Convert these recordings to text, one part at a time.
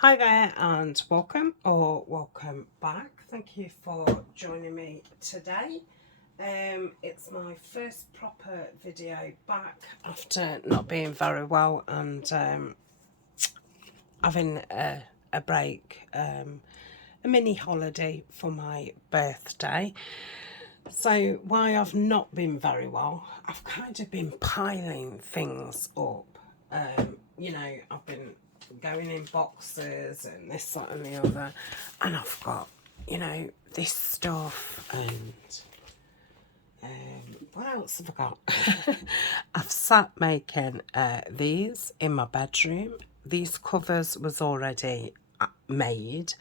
Hi there and welcome or welcome back. Thank you for joining me today. It's my first proper video back after not being very well and having a break, a mini holiday for my birthday. So why I've not been very well, I've kind of been piling things up. I've been going in boxes and this, that and the other. And I've got, this stuff and what else have I got? I've sat making these in my bedroom. These covers was already made.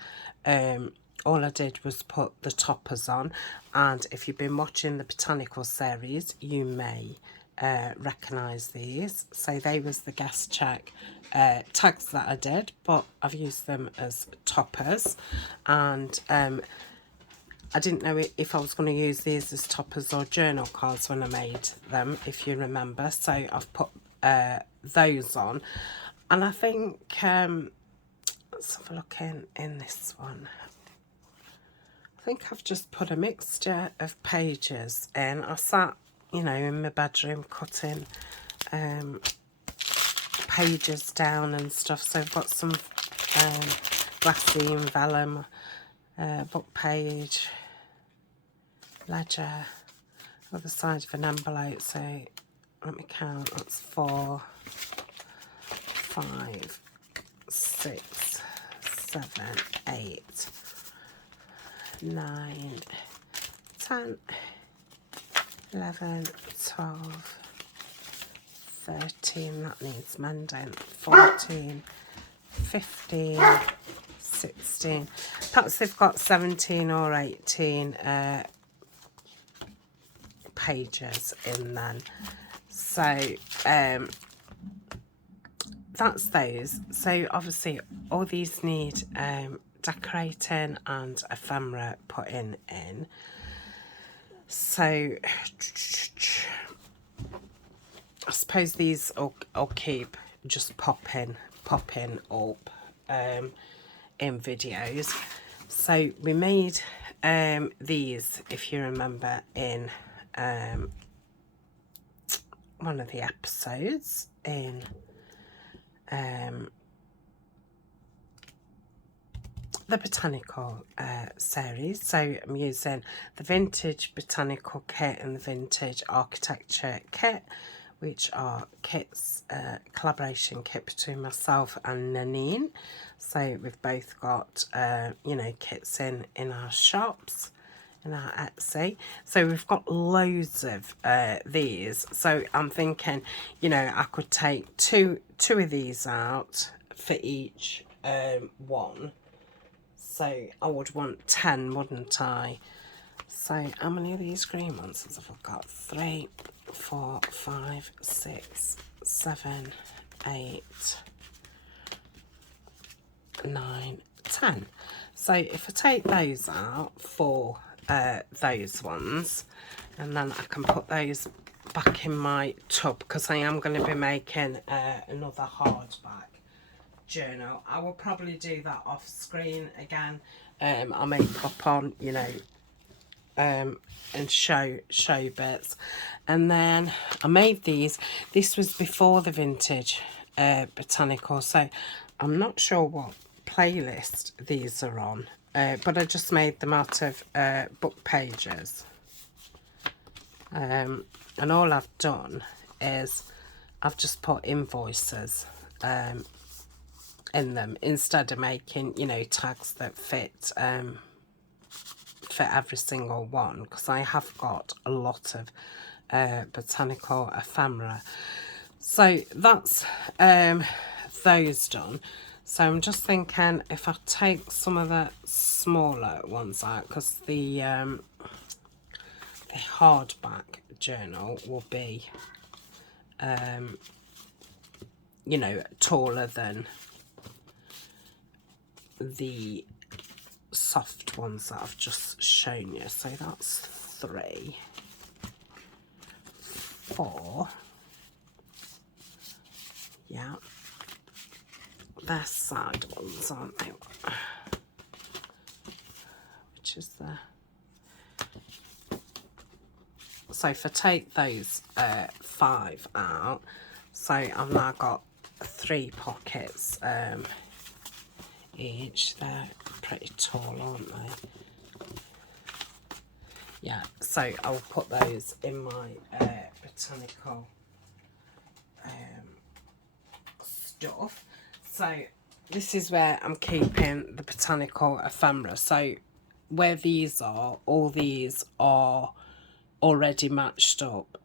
All I did was put the toppers on, and if you've been watching the Botanicals series, you may recognise these. So they was the guest check tags that I did, but I've used them as toppers, and I didn't know if I was going to use these as toppers or journal cards when I made them, if you remember. So I've put those on, and I think let's have a look in this one. I think I've just put a mixture of pages in. I sat, in my bedroom cutting pages down and stuff. So I've got some glassine, vellum, book page, ledger, other side of an envelope. So let me count. That's 4, 5, 6, 7, 8, 9, 10, 11, 12, 13, that needs mending, 14, 15, 16, perhaps they've got 17 or 18 pages in then. So that's those. So obviously all these need decorating and ephemera putting in. So I suppose these will keep just popping up in videos. So we made these, if you remember, in one of the episodes in the botanical series. So I'm using the vintage botanical kit and the vintage architecture kit, which are kits, collaboration kit between myself and Nanine. So we've both got kits in our shops, in our Etsy. So we've got loads of these. So I'm thinking, I could take two of these out for each one. So I would want 10, wouldn't I? So how many of these green ones have I got? 3, 4, 5, 6, 7, 8, 9, 10. So if I take those out for those ones, and then I can put those back in my tub, because I am going to be making another hardback journal. I will probably do that off screen again. I may pop on, and show bits. And then I made these. This was before the vintage botanical, so I'm not sure what playlist these are on, but I just made them out of book pages. And all I've done is I've just put invoices in them, instead of making tags that fit for every single one, because I have got a lot of botanical ephemera. So that's those done. So I'm just thinking if I take some of the smaller ones out, because the hardback journal will be taller than the soft ones that I've just shown you. So that's 3, 4, yeah, they're side ones, aren't they? Which is the... So if I take those 5 out, so I've now got 3 pockets each. They're pretty tall, aren't they? Yeah, so I'll put those in my botanical stuff. So this is where I'm keeping the botanical ephemera. So where these are, all these are already matched up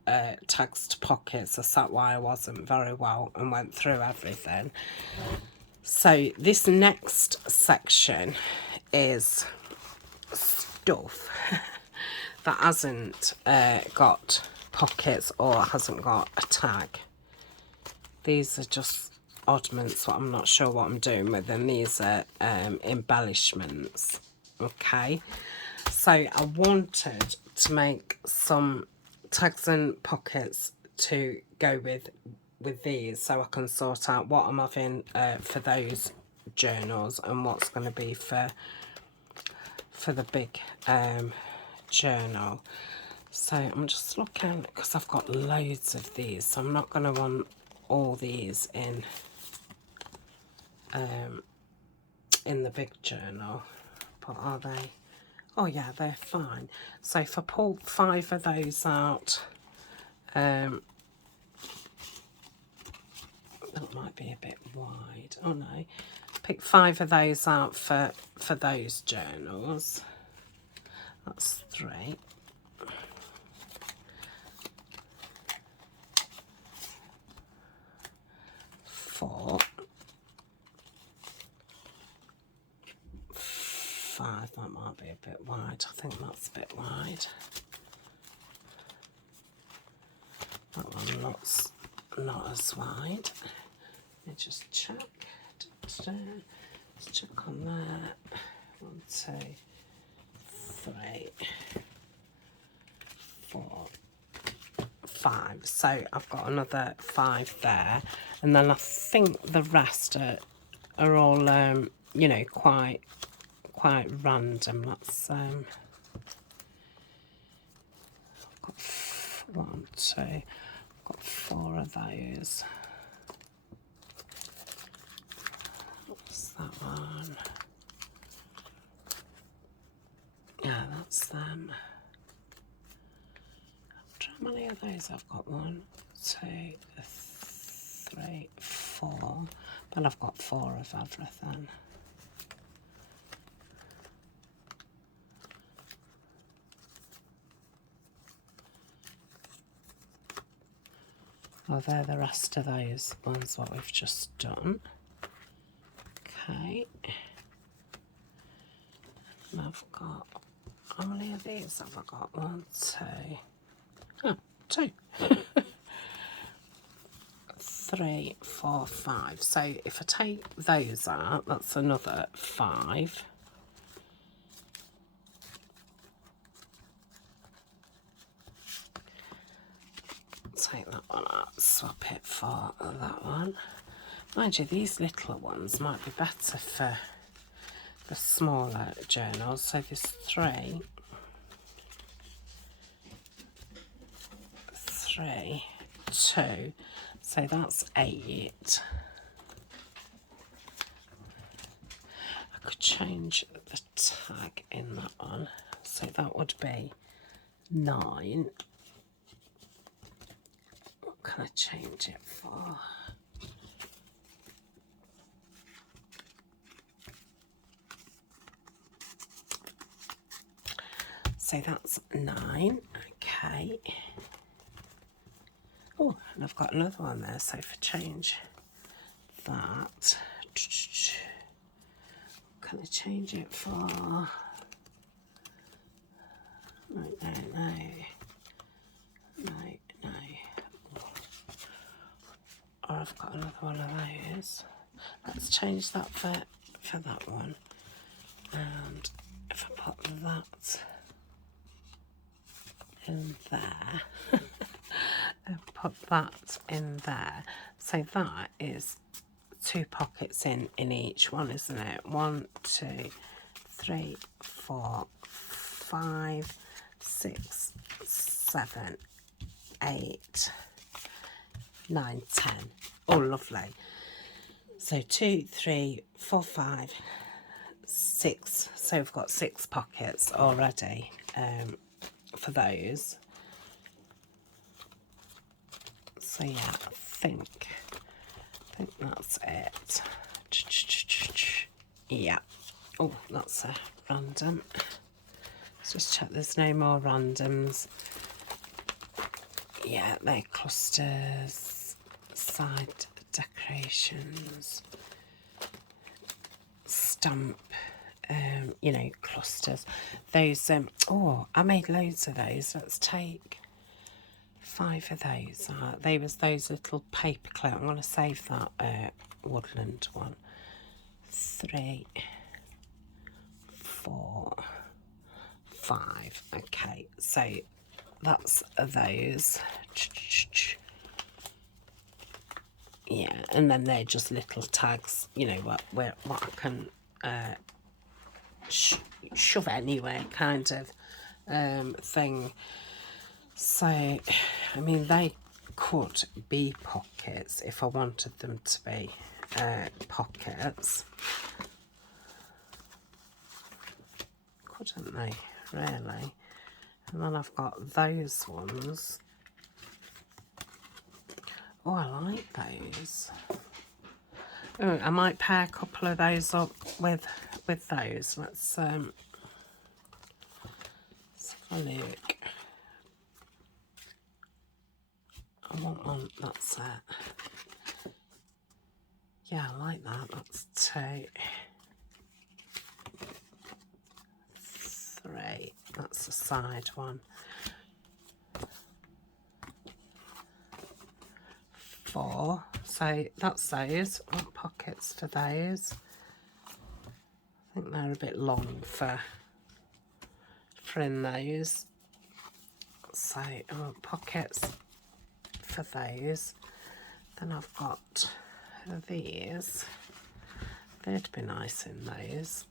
tags to pockets. That's why I wasn't very well and went through everything. So this next section is stuff that hasn't got pockets or hasn't got a tag. These are just oddments, what I'm not sure what I'm doing with them. These are embellishments. Okay, so I wanted to make some tags and pockets to go with these, so I can sort out what I'm having for those journals and what's going to be for the big journal. So I'm just looking, because I've got loads of these, so I'm not going to want all these in the big journal. But are they? Oh yeah, they're fine. So if I pull 5 of those out, that might be a bit wide. Oh no, pick 5 of those out for those journals. That's 3. 4. 5, that might be a bit wide. I think that's a bit wide. That one looks not as wide. Let me just check. Let's check on that. 1, 2, 3, 4, 5. So I've got another 5 there, and then I think the rest are all you know, quite random. That's I've got 1, 2, I've got 4 of those. What's that one? Yeah, that's them. How many of those I've got? 1, 2, 3, 4. But I've got 4 of everything. Well, they're the rest of those ones what we've just done. Okay. And I've got, how many of these have I got? 1, 2. Oh, 2. 3, 4, 5. So if I take those out, that's another 5. Take that one out, swap it for that one. Mind you, these little ones might be better for the smaller journals. So there's 3, 2. So that's 8. I could change the tag in that one. So that would be 9. What can I change it for? So that's 9. Okay. Oh, and I've got another one there. So if I change that, can I change it for? No. Or I've got another one of those. Let's change that for that one. And if I put that in there, and put that in there, so that is 2 pockets in each one, isn't it? 1, 2, 3, 4, 5, 6, 7, 8, 9, 10. Oh, lovely. So 2, 3, 4, 5, 6. So we've got 6 pockets already for those. So yeah, I think that's it. Yeah. Oh, that's a random. Let's just check there's no more randoms. Yeah, they're clusters, side decorations, stamp, you know, clusters. Those, oh, I made loads of those. Let's take 5 of those. They was those little paper clips. I'm going to save that woodland one. 3, 4, 5. Okay, so that's those. Yeah, and then they're just little tags, you know, what I can shove anywhere kind of thing. So, I mean, they could be pockets if I wanted them to be pockets. Couldn't they, really? And then I've got those ones. Oh, I like those. Oh, I might pair a couple of those up with those. Let's have a look. I want one, that's it. Yeah, I like that. That's 2, 3. That's the side one. 4. So that's those. I want pockets for those. I think they're a bit long for in those. So I want pockets for those. Then I've got these. They'd be nice in those.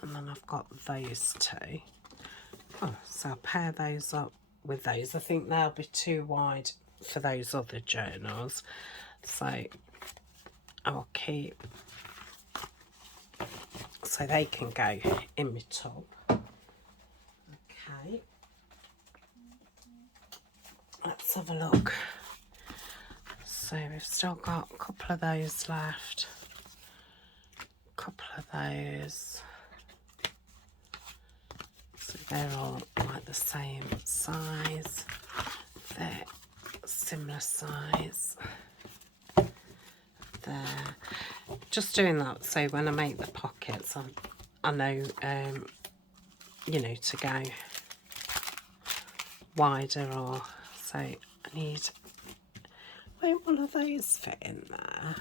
And then I've got those 2. Oh, so I'll pair those up with those. I think they'll be too wide for those other journals. So I'll keep, so they can go in my tub. Okay. Let's have a look. So we've still got a couple of those left. A couple of those. So they're all like the same size. They're similar size. There. Just doing that so when I make the pockets, I know, you know, to go wider, or so I need. Won't one of those fit in there?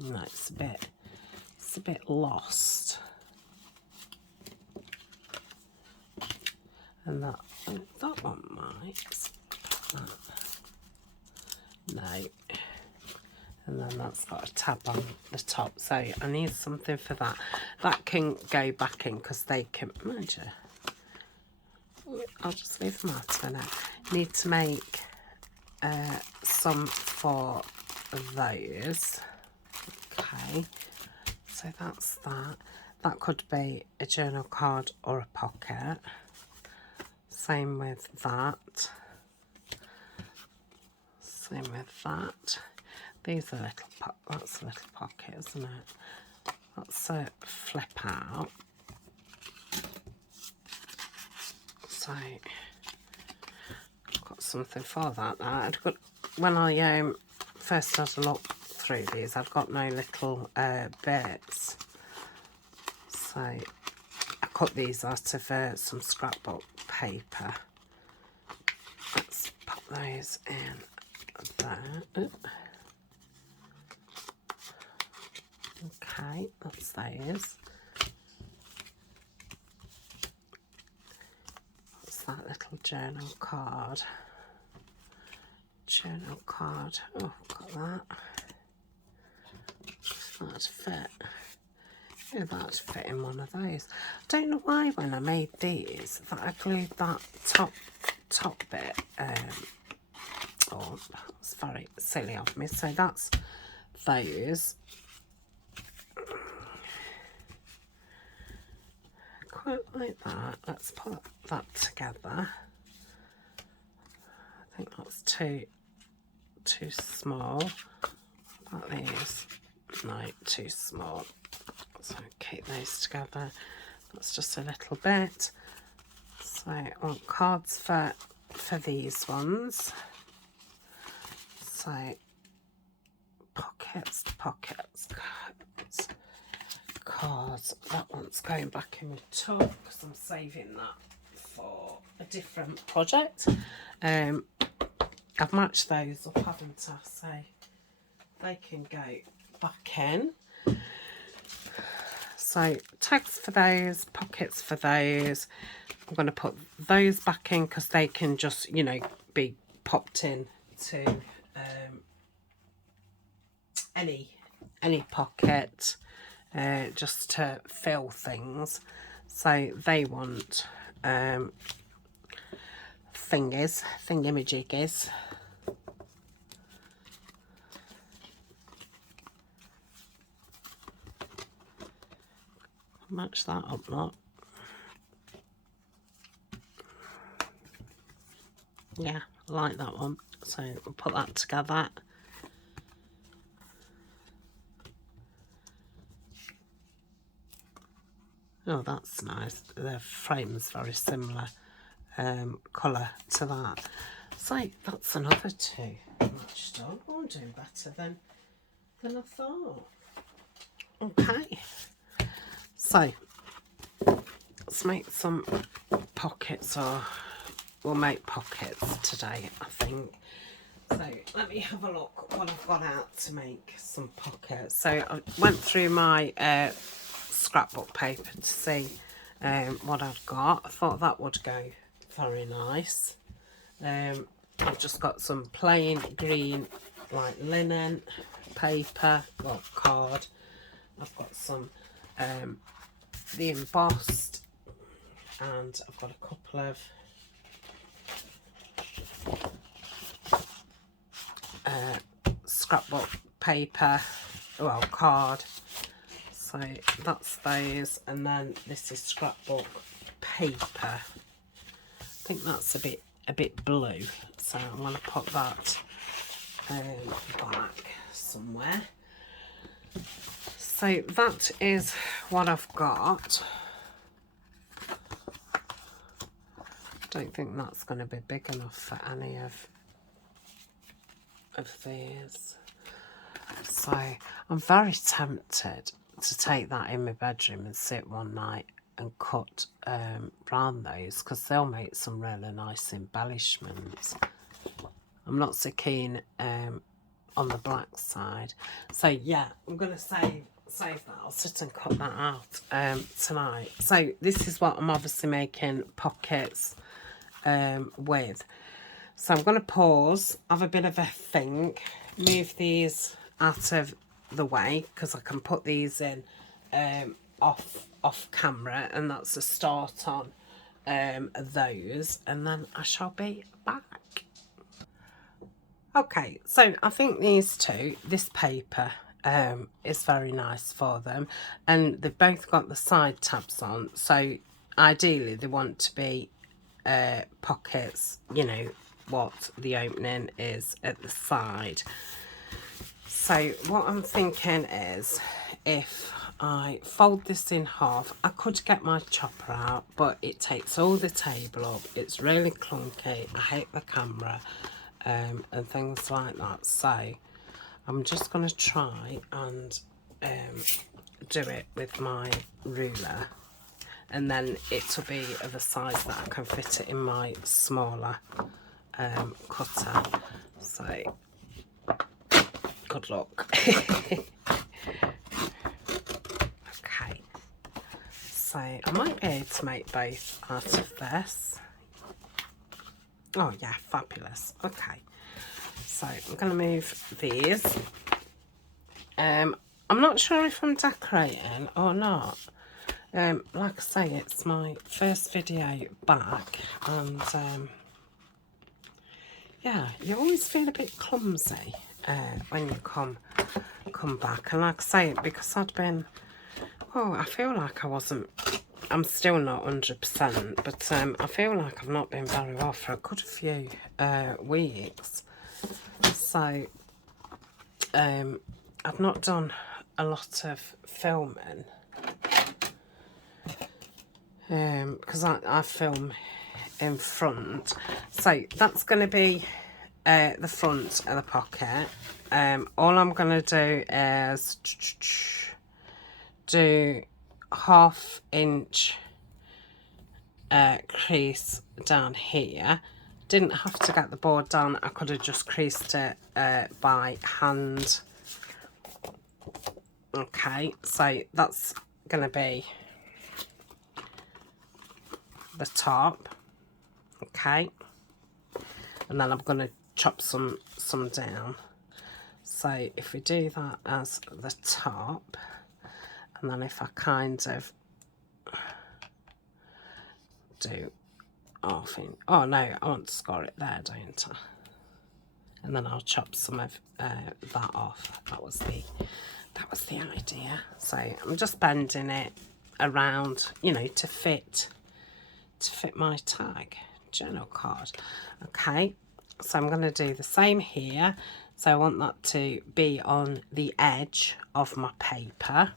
No, it's a bit lost. And that one might. No. And then that's got a tab on the top, so I need something for that. That can go back in because they can. I'll just leave them out for now. Need to make some for those. Okay, so that's that. That could be a journal card or a pocket. Same with that. Same with that. These are little, that's a little pocket, isn't it? That's a flip out. So, I've got something for that. When I first had a look through these, I've got no little bits. So, I cut these out of some scrapbook paper. Let's pop those in there. Oop. Okay, that's those. What's that little journal card? show note card. Oh, got that. That'd fit. Yeah, that'd fit in one of those. I don't know why when I made these that I glued that top bit. Oh, that's very silly of me. So that's those. Quite like that. Let's put that together. I think that's too small. What about these? No, too small. So keep those together. That's just a little bit. So I want cards for these ones. So pockets, cards. That one's going back in my tub because I'm saving that for a different project. I've matched those up, haven't I? So they can go back in. So tags for those, pockets for those. I'm going to put those back in because they can just, you know, be popped in to any pocket, just to fill things. So they want thingamajiggies. Match that up, not. Yeah, I like that one. So we'll put that together. Oh, that's nice. The frame's very similar colour to that. So that's another two matched up. Oh, I'm doing better than I thought. Okay. So let's make some pockets, or we'll make pockets today, I think. So let me have a look what I've got out to make some pockets. So I went through my scrapbook paper to see what I've got. I thought that would go very nice. I've just got some plain green like linen paper, got card. I've got some the embossed, and I've got a couple of scrapbook paper, well, card. So that's those, and then this is scrapbook paper. I think that's a bit blue, so I'm going to put that back somewhere. So that is what I've got. Don't think that's going to be big enough for any of these. So I'm very tempted to take that in my bedroom and sit one night and cut round those, because they'll make some really nice embellishments. I'm not so keen on the black side. So yeah, I'm going to save that. I'll sit and cut that out tonight. So this is what I'm obviously making pockets with. So I'm going to pause, have a bit of a think, move these out of the way because I can put these in off camera, and that's a start on those, and then I shall be back. Okay, so I think these two, this paper is very nice for them, and they've both got the side tabs on, so ideally they want to be pockets, you know, what the opening is at the side. So what I'm thinking is, if I fold this in half, I could get my chopper out, but it takes all the table up. It's really clunky. I hate the camera and things like that. So I'm just going to try and do it with my ruler, and then it'll be of a size that I can fit it in my smaller cutter. So good luck. Okay, so I might be able to make both out of this. Oh yeah, fabulous. Okay, So I'm going to move these. I'm not sure if I'm decorating or not. Like I say, it's my first video back, and yeah, you always feel a bit clumsy when you come back. And like I say, because I'd been, oh, I feel like I wasn't, I'm still not 100%, but I feel like I've not been very well for a good few weeks. So I've not done a lot of filming because I film in front. So that's going to be the front of the pocket. All I'm going to do is do 1/2 inch crease down here. Didn't have to get the board down. I could have just creased it by hand. Okay, so that's going to be the top. Okay, and then I'm going to chop some down. So if we do that as the top, and then if I kind of do 1/2 inch, oh no, I want to score it there, don't I? And then I'll chop some of that off. That was the idea. So I'm just bending it around, you know, to fit my tag journal card. Okay, so I'm going to do the same here. So I want that to be on the edge of my paper.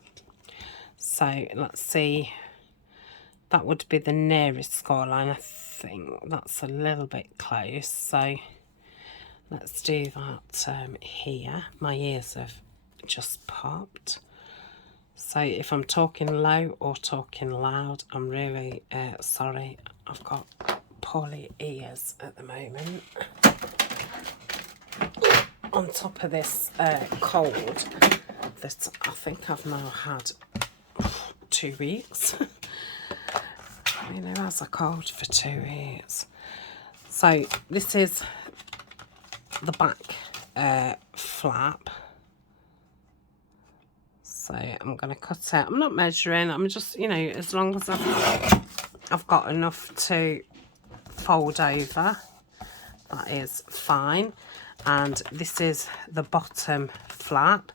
So let's see, that would be the nearest score line. I think that's a little bit close, so let's do that here. My ears have just popped. So if I'm talking low or talking loud, I'm really sorry. I've got poorly ears at the moment. On top of this cold that I think I've now had 2 weeks. You know, has a cold for 2 weeks. So this is the back flap. So I'm going to cut it. I'm not measuring. I'm just, you know, as long as I've got enough to fold over, that is fine. And this is the bottom flap.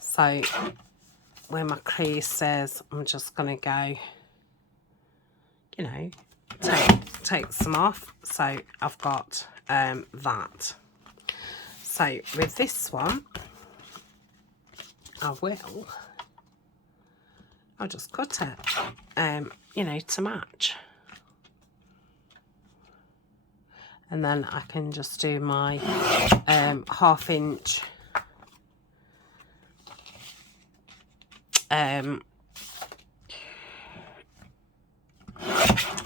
So where my crease is, I'm just going to go, you know, take some off. So I've got that. So with this one, I'll just cut it, you know, to match. And then I can just do my 1/2 inch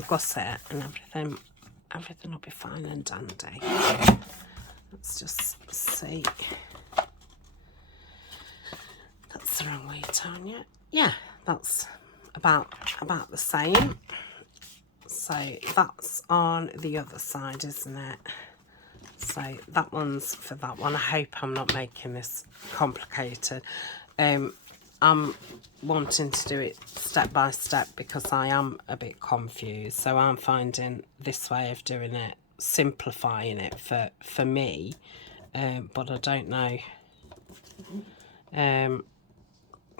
gusset, and everything will be fine and dandy. Let's just see. That's the wrong way, Tania. Yeah, that's about the same. So that's on the other side, isn't it? So that one's for that one. I hope I'm not making this complicated. I'm wanting to do it step by step because I am a bit confused. So I'm finding this way of doing it, simplifying it for me. But I don't know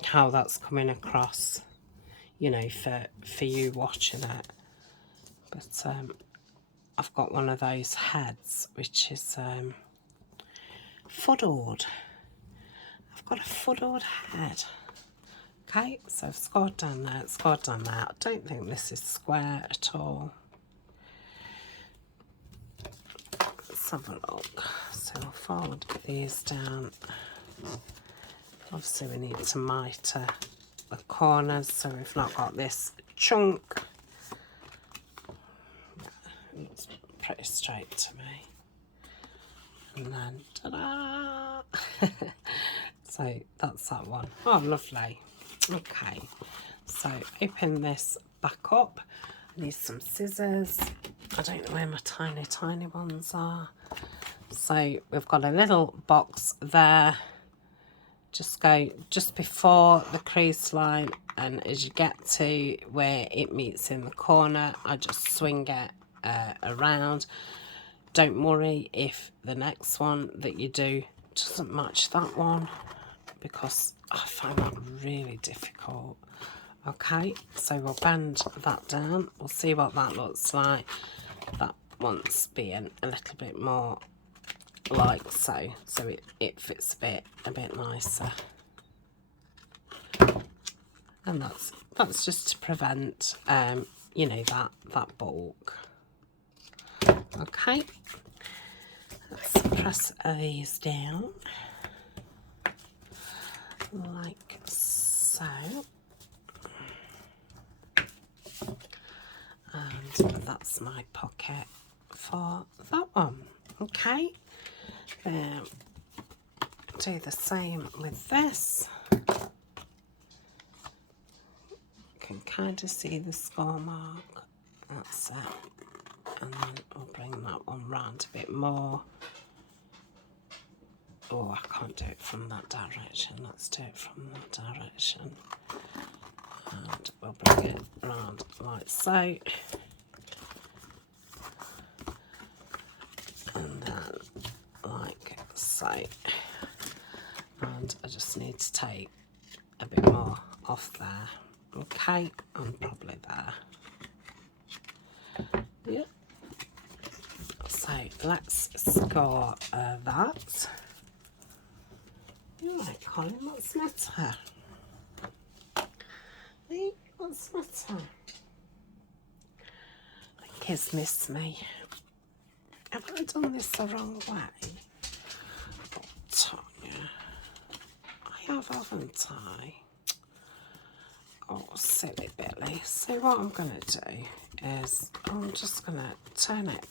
how that's coming across, you know, for you watching it. But I've got one of those heads which is fuddled. I've got a fuddled head. Okay, so I've scored down there, scored down there. I don't think this is square at all. Let's have a look. So I'll fold these down. Obviously we need to mitre the corners so we've not got this chunk. Yeah, it's pretty straight to me. And then ta-da! So that's that one. Oh, lovely. Okay, so open this back up. I need some scissors. I don't know where my tiny ones are. So we've got a little box there. Just go just before the crease line, and as you get to where it meets in the corner, I just swing it around. Don't worry if the next one that you do doesn't match that one, because I find that really difficult. Okay, so we'll bend that down. We'll see what that looks like. That one's being a little bit more like so, so it fits a bit nicer. And that's just to prevent you know, that bulk. Okay, let's press these down like so. And that's my pocket for that one. Okay, do the same with this. You can kind of see the score mark. That's it. And then I'll bring that one round a bit more. Oh, I can't do it from that direction. Let's do it from that direction. And we'll bring it round like so. And then like so. And I just need to take a bit more off there. Okay, and probably there. Yeah. So let's score that. You're right, Colin, what's the matter? Hey, what's the matter? I think he's missed me. Have I done this the wrong way? Oh, Tania. I have, haven't I? Oh, silly Billy. So what I'm going to do is I'm just going to turn it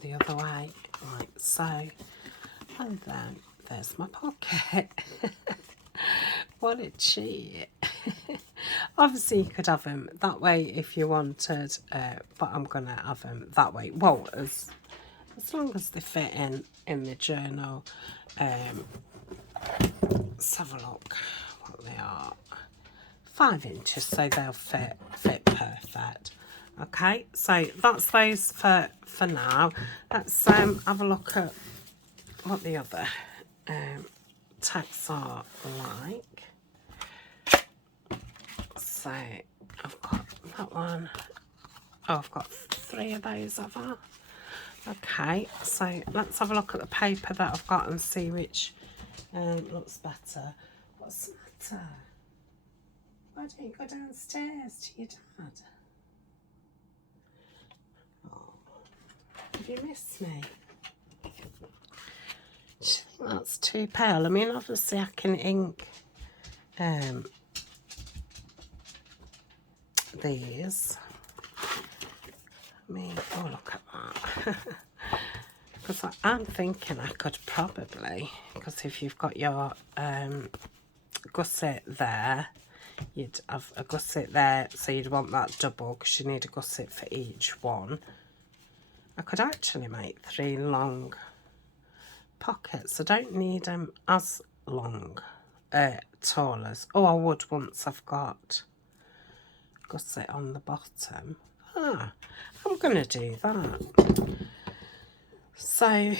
the other way, like so. And then there's my pocket. What a cheat. Obviously you could have them that way if you wanted, but I'm going to have them that way. Well, as long as they fit in the journal. Let's have a look what they are. 5 inches, so they'll fit perfect. Okay, so that's those for now. Let's have a look at what the other tags are like. So I've got that one. Oh, I've got 3 of those, have I? Okay, so let's have a look at the paper that I've got and see which looks better. What's the matter? Why don't you go downstairs to your dad? Oh, have you missed me? Do you think that's too pale? I mean, obviously I can ink these. I mean, oh, look at that. Because I'm thinking I could probably, because if you've got your gusset there, you'd have a gusset there, so you'd want that double because you need a gusset for each one. I could actually make 3 long pockets. I don't need them as long, tall as, oh, I would once I've got gusset on the bottom. I'm going to do that. So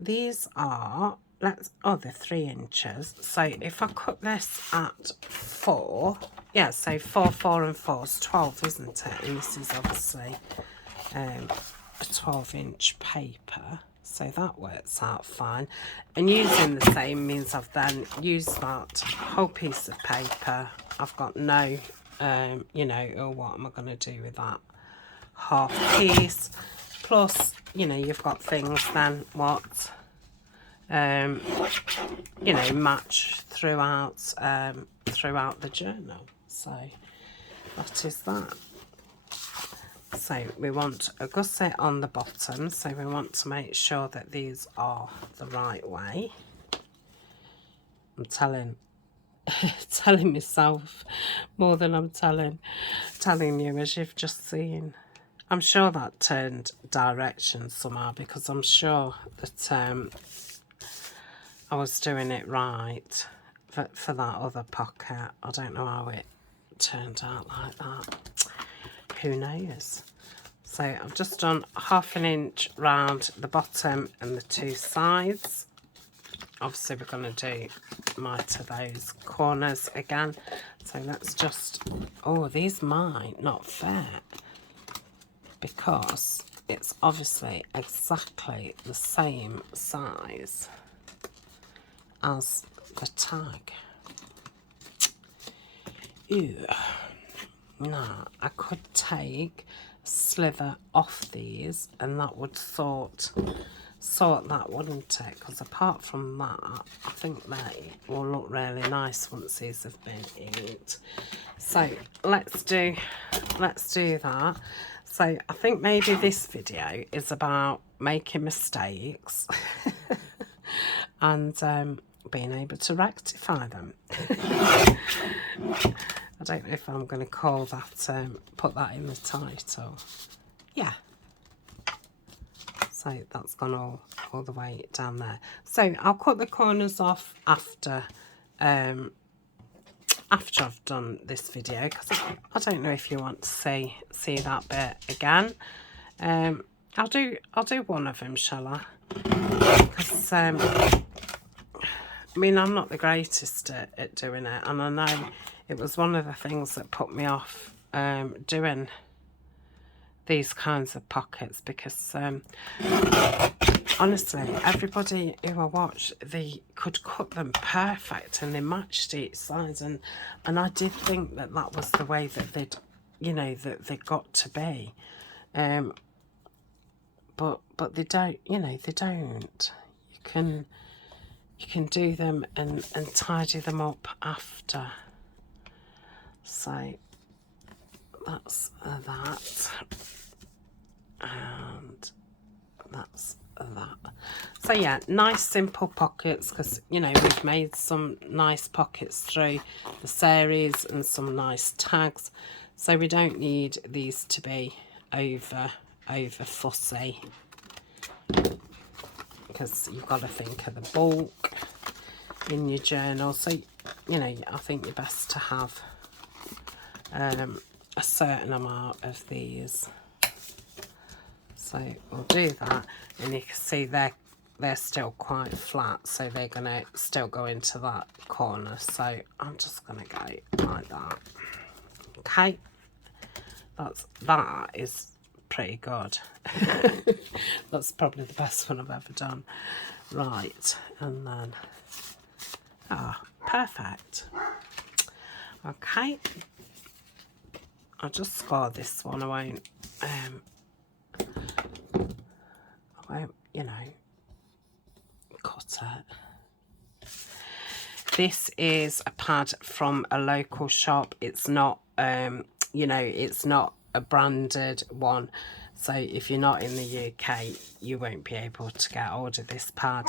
these are, they're 3 inches. So if I cut this at 4, yeah, so 4, 4 and 4 is 12, isn't it? And this is obviously a 12-inch paper, so that works out fine. And using the same means I've then used that whole piece of paper. I've got no, you know, oh, what am I going to do with that half piece? Plus, you know, you've got things then what, you know, match throughout the journal. So that is that. So we want a gusset on the bottom, so we want to make sure that these are the right way. I'm telling myself more than I'm telling you, as you've just seen. I'm sure that turned direction somehow, because I'm sure that I was doing it right for that other pocket. I don't know how it turned out like that. Who knows? So I've just done 1/2 inch round the bottom and the 2 sides. Obviously we're going to do mite those corners again. So let's just, oh, these might not fit, because it's obviously exactly the same size as the tag. Ew. Now, I could take a sliver off these and that would sort that, wouldn't it? Because apart from that, I think they will look really nice once these have been inked. So let's do that. So I think maybe this video is about making mistakes and being able to rectify them. I don't know if I'm going to call that, put that in the title. Yeah. So that's gone all the way down there. So I'll cut the corners off after I've done this video, because I don't know if you want to see that bit again. I'll do one of them, shall I? Because I mean, I'm not the greatest at doing it, and I know it was one of the things that put me off doing these kinds of pockets, because honestly, everybody who I watched, they could cut them perfect and they matched each size, and I did think that that was the way that they'd, you know, that they got to be, but they don't, you know, they don't. You can do them and tidy them up after. So that's that, and that's that. So yeah, nice simple pockets, because you know we've made some nice pockets through the series and some nice tags, so we don't need these to be over fussy, because you've got to think of the bulk in your journal. So you know, I think you're best to have a certain amount of these. So we'll do that, and you can see they're still quite flat, so they're going to still go into that corner. So I'm just going to go like that. Okay, that is pretty good. That's probably the best one I've ever done. Right, and then perfect. Okay, I'll just score this one. I won't you know, cut it. This is a pad from a local shop. It's not you know, it's not a branded one, so if you're not in the UK you won't be able to get hold of this pad,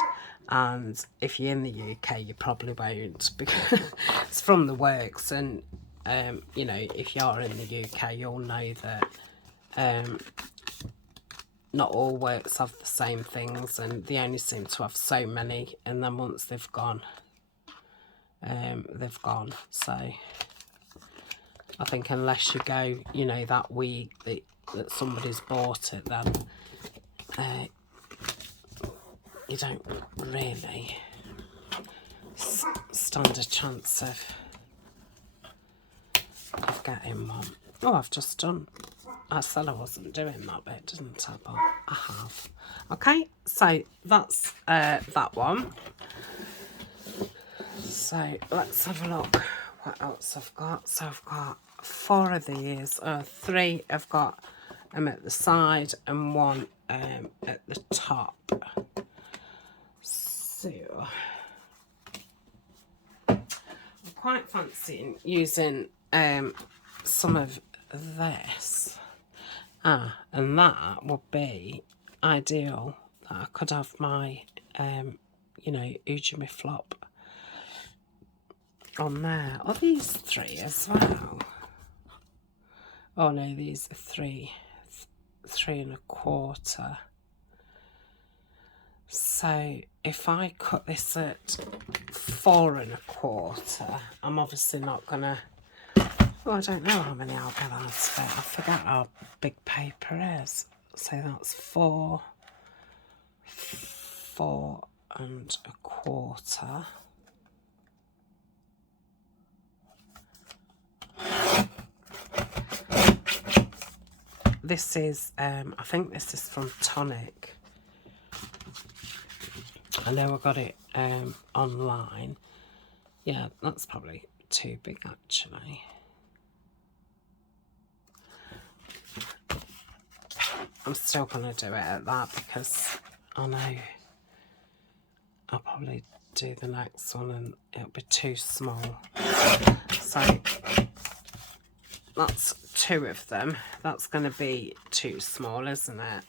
and if you're in the UK you probably won't, because it's from the works, and you know, if you're in the UK you'll know that not all works have the same things, and they only seem to have so many, and then once they've gone, they've gone. So I think unless you go, you know, that week that somebody's bought it, then you don't really stand a chance of getting one. Oh, I've just done, I said I wasn't doing that bit, didn't I? But I have. Okay, so that's that one. So let's have a look what else I've got. So I've got 4 of these, 3 I've got at the side and 1 at the top. So I'm quite fancying using some of this. And that would be ideal, that I could have my you know, Ujimi flop on there. Are these 3 as well? Oh no, these are 3. 3¼ So if I cut this at 4¼ I'm obviously not gonna, oh, I don't know how many I'll get out of it. I forget how big paper is. So that's 4¼ This is, I think this is from Tonic. I know I got it online. Yeah, that's probably too big actually. I'm still going to do it at that because I know I'll probably do the next one and it'll be too small. So that's 2 of them. That's going to be too small, isn't it?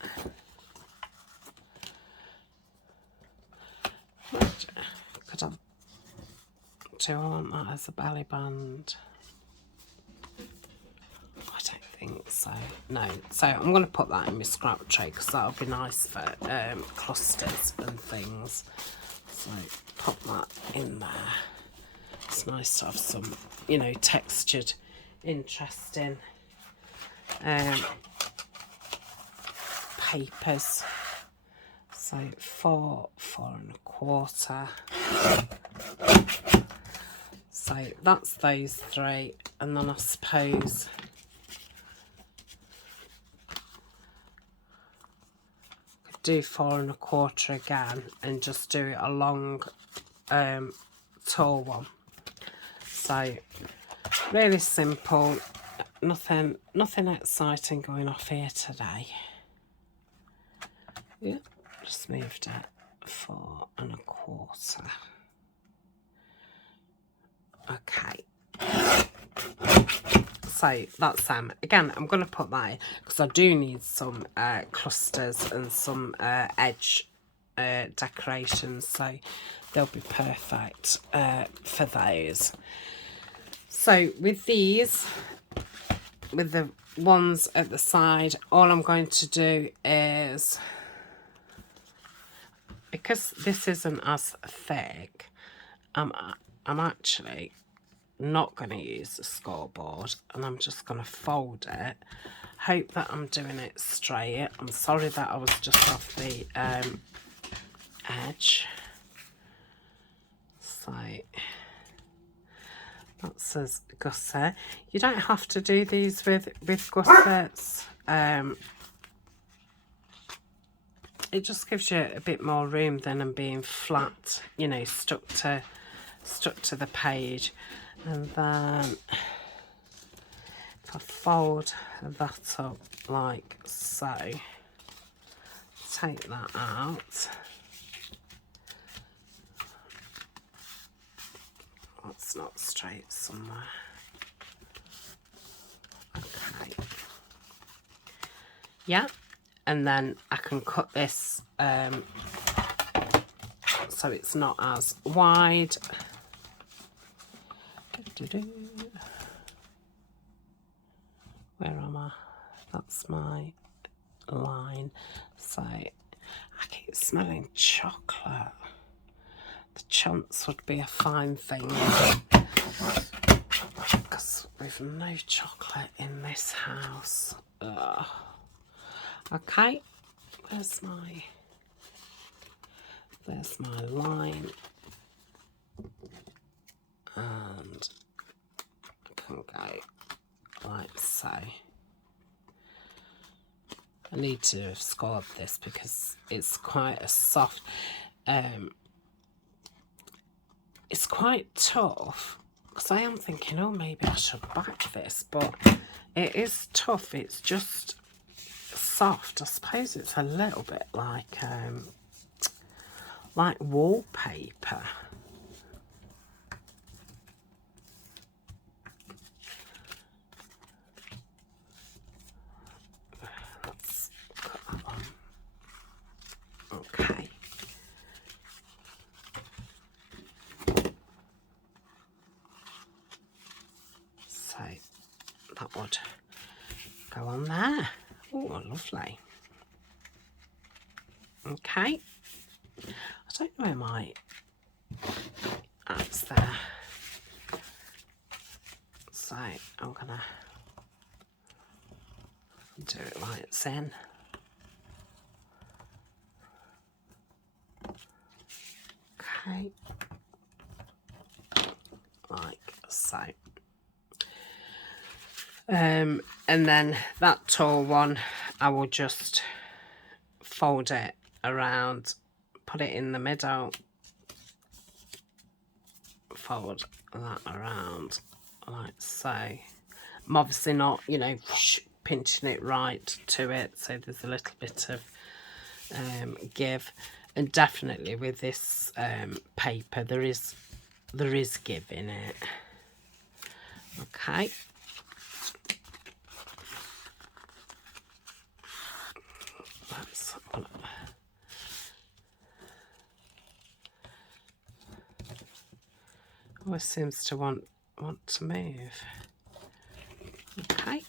Could I, do I want that as a belly band? I don't think so. No. So I'm going to put that in my scrap tray because that'll be nice for clusters and things. So pop that in there. It's nice to have some, you know, textured, interesting papers. So 4¼ So that's those 3, and then I suppose I could do 4¼ again and just do it a long tall one. So really simple, nothing exciting going off here today. Yeah, just moved it 4¼ Okay, so that's them. Again, I'm going to put that in because I do need some clusters and some edge decorations, so they'll be perfect for those. So with these, with the ones at the side, all I'm going to do is, because this isn't as thick, I'm actually not going to use the scoreboard, and I'm just going to fold it. Hope that I'm doing it straight. I'm sorry that I was just off the edge. So that says gusset. You don't have to do these with gussets. It just gives you a bit more room than them being flat, you know, stuck to the page. And then if I fold that up like so, take that out. That's not straight somewhere. Okay. Yeah, and then I can cut this so it's not as wide. Where am I? That's my line. So I keep smelling chocolate. The chance would be a fine thing because we've no chocolate in this house. Ugh. Okay, there's my line, and I can go like so. I need to have scored this because it's quite a soft, it's quite tough, because I am thinking, oh, maybe I should back this, but it is tough. It's just soft. I suppose it's a little bit like wallpaper. Let's cut that on. Okay. So that would go on there. Oh, lovely. Okay. I don't know where my app's there. So I'm gonna do it like it's in. Okay. Like so. And then that tall one, I will just fold it around, put it in the middle, fold that around like so. I'm obviously not, you know, pinching it right to it, so there's a little bit of give, and definitely with this paper there is give in it. Okay. That's always seems to want to move. Okay,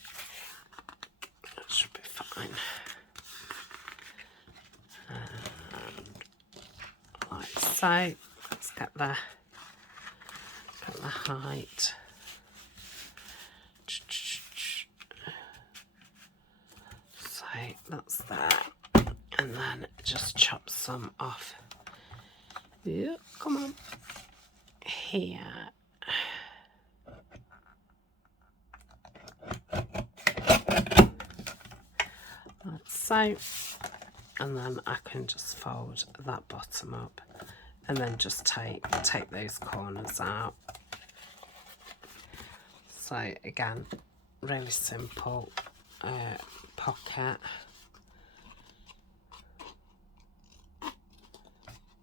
that should be fine. And like so, let's get the height. So that's there, and then just chop some off. Yeah, come on. Here. Like so. And then I can just fold that bottom up and then just take those corners out. So again, really simple pocket.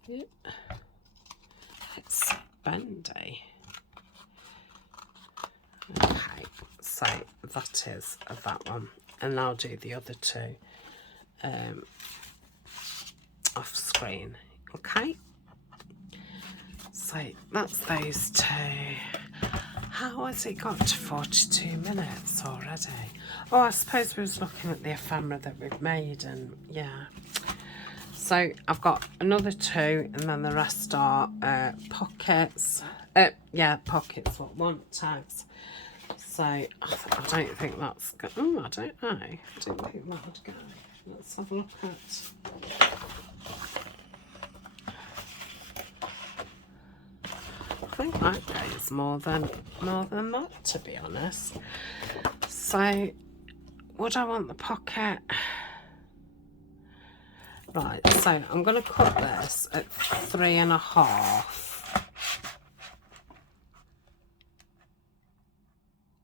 Yep. It's bendy. Okay, so that is that one, and I'll do the other two off screen. Okay, so that's those two. How has it got to 42 minutes already? Oh, I suppose we was looking at the ephemera that we've made, and yeah. So I've got another two, and then the rest are pockets. Yeah, pockets, what want tags. So I don't think that's good. Oh, I don't know. I didn't think that would go. Let's have a look at. I think that goes more than that, to be honest. So would I want the pocket? Right, so I'm going to cut this at 3.5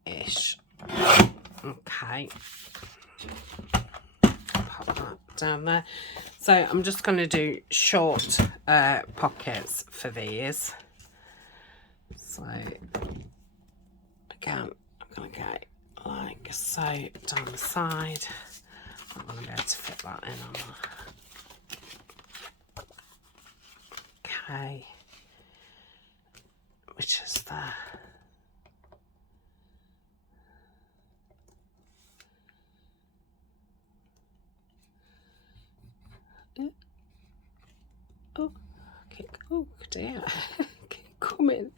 ish. Okay, pop that down there. So I'm just going to do short pockets for these. So again, I'm going to go like so down the side. I'm going to be able to fit that in on that. Okay, which is there. Oh, okay. Oh dear, coming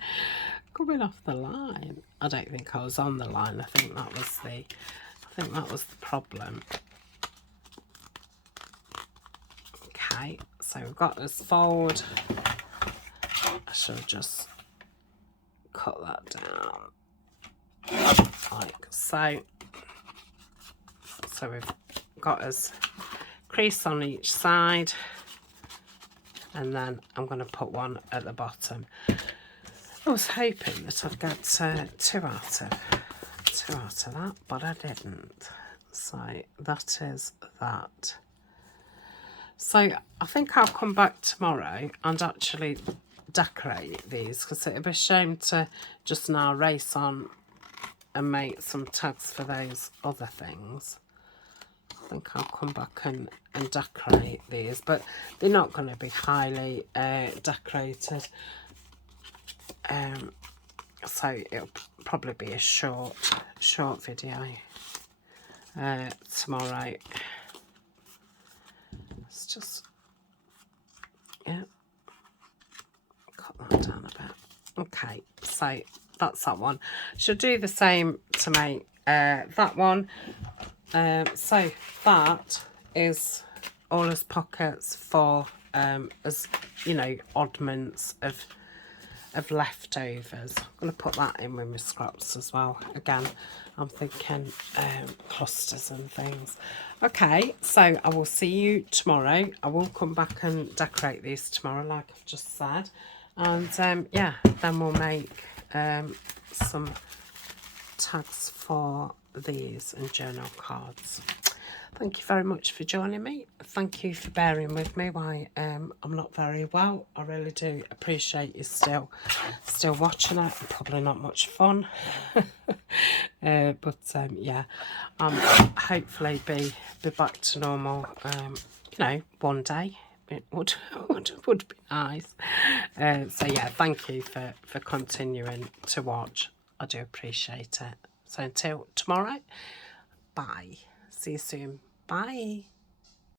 off the line. I don't think I was on the line. I think that was the problem. Okay, so we've got this fold. I shall just cut that down like so. So we've got us crease on each side, and then I'm going to put one at the bottom. I was hoping that I'd get two out of that, but I didn't. So that is that. So I think I'll come back tomorrow and actually decorate these, because it'd be a shame to just now race on and make some tags for those other things. I think I'll come back and decorate these, but they're not going to be highly decorated. So it'll probably be a short video. tomorrow. Let's just, yeah, cut that down a bit. Okay, so that's that one. Should do the same to make that one. So that is all as pockets for as you know, oddments of leftovers. I'm going to put that in with my scraps as well. Again, I'm thinking clusters and things. Okay, so I will see you tomorrow. I will come back and decorate these tomorrow, like I've just said. And yeah, then we'll make some tags for these and journal cards. Thank you very much for joining me. Thank you for bearing with me while I'm not very well. I really do appreciate you still watching it. Probably not much fun. But yeah, hopefully be back to normal, you know, one day. It would be nice. So yeah, thank you for continuing to watch. I do appreciate it. So until tomorrow, bye. See you soon. Bye.